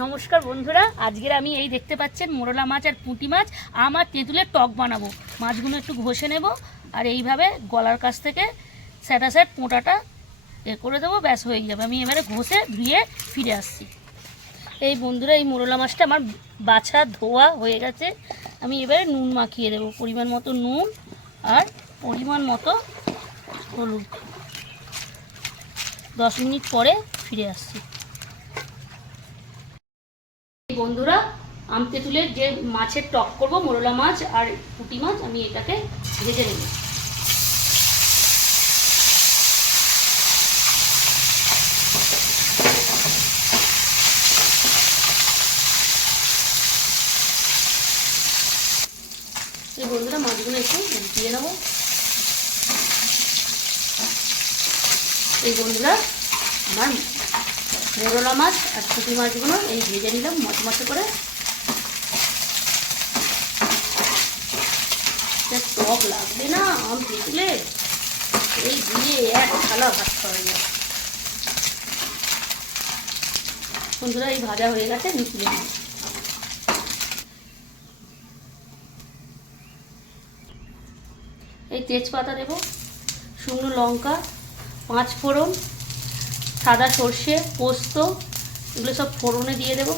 নমস্কার বন্ধুরা, আজকের আমি এই দেখতে পাচ্ছেন মোরলা মাছ আর পুঁটি মাছ। আমার তেঁতুলের টক বানাবো। মাছগুলো একটু ঘষে নেব আর এইভাবে গলার কাছ থেকে স্যাটা স্যাট পোঁটাটা এ করে দেবো, ব্যাস হয়ে যাবে। আমি এবারে ঘষে ধুয়ে ফিরে আসছি। এই বন্ধুরা, এই মোরলা মাছটা আমার বাছা ধোয়া হয়ে গেছে। আমি এবারে নুন মাখিয়ে দেবো, পরিমাণ মতো নুন আর পরিমাণ মতো হলুদ। দশ মিনিট পরে ফিরে আসছি এই বন্ধুরা আম তেঁতুলের যে মাছের টক করব, মোরলা মাছ আর পুঁটি মাছ, আমি এটাকে ভেজে নেব। এই বন্ধুরা, মাছগুলো একটু দিয়ে নেব। এই বন্ধুরা, আমার মোরলা মাছ আর পুঁটি মাছগুলো এই ভেজে নিলাম মচমচে করে। টক লাগবে না, আম তেঁতুলে এই দিয়ে এক থালা ভাত খাওয়া যায় বন্ধুরা, এই ভাজা হয়ে গেছে আমি এই তেজপাতা দেবো, শুকনো লঙ্কা, পাঁচ ফোড়ন সাদা সর্ষে, পোস্ত, এগুলো সব ফোড়নে দিয়ে দেবো।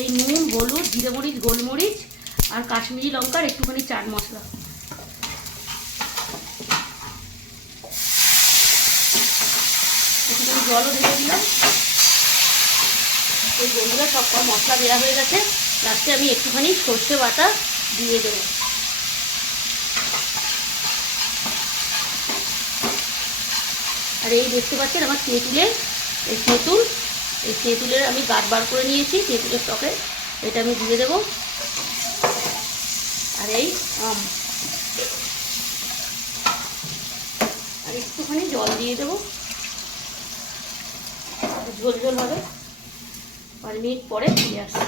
এই নুন, হলুদ, জিরে মরিচ, গোলমরিচ আর কাশ্মীরি লঙ্কার একটুখানি চাট মশলা। একটুখানি জলও দিয়ে দিলাম। এই বন্ধুরা, সব মশলা দেওয়া হয়ে গেছে। লাস্টে আমি একটুখানি সর্ষে বাটা দিয়ে দেবো। আর এই দেখতে পাচ্ছেন আমার তেঁতুলের, এই তেঁতুল, এই তেঁতুলের আমি গাছ বার করে নিয়েছি, তেঁতুলের টকে এটা আমি দিয়ে দেবো। আর এই আম। আর একটুখানি জল দিয়ে দেবো। ঝোল ঝোল হবে। পাঁচ মিনিট পরে ফিরে আসছি।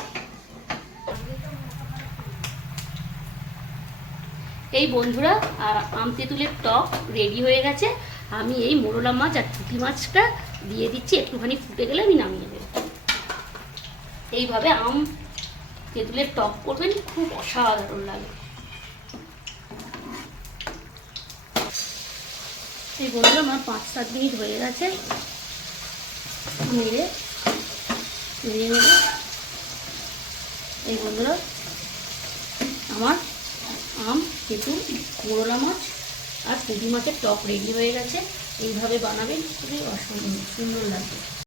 এই বন্ধুরা আম তেঁতুলের টক রেডি হয়ে গেছে। আমি এই মোরলা মাছ আর পুঁটি মাছটা দিয়ে দিচ্ছি, একটুখানি ফুটে গেলে আমি নামিয়ে দেবো। এইভাবে আম তেঁতুলের টক করবেন, খুব অসাধারণ লাগে। এই বন্ধুরা, আমার পাঁচ সাত মিনিট হয়ে গেছে। নেড়ে নেড়ে নেব। এই বন্ধুরা, আমার আম তেঁতুল মোরলা মাছ আর পুঁটি মাছের টক রেডি হয়ে গেছে। এইভাবে বানাবেন, খুবই অসম্ভব সুন্দর লাগবে।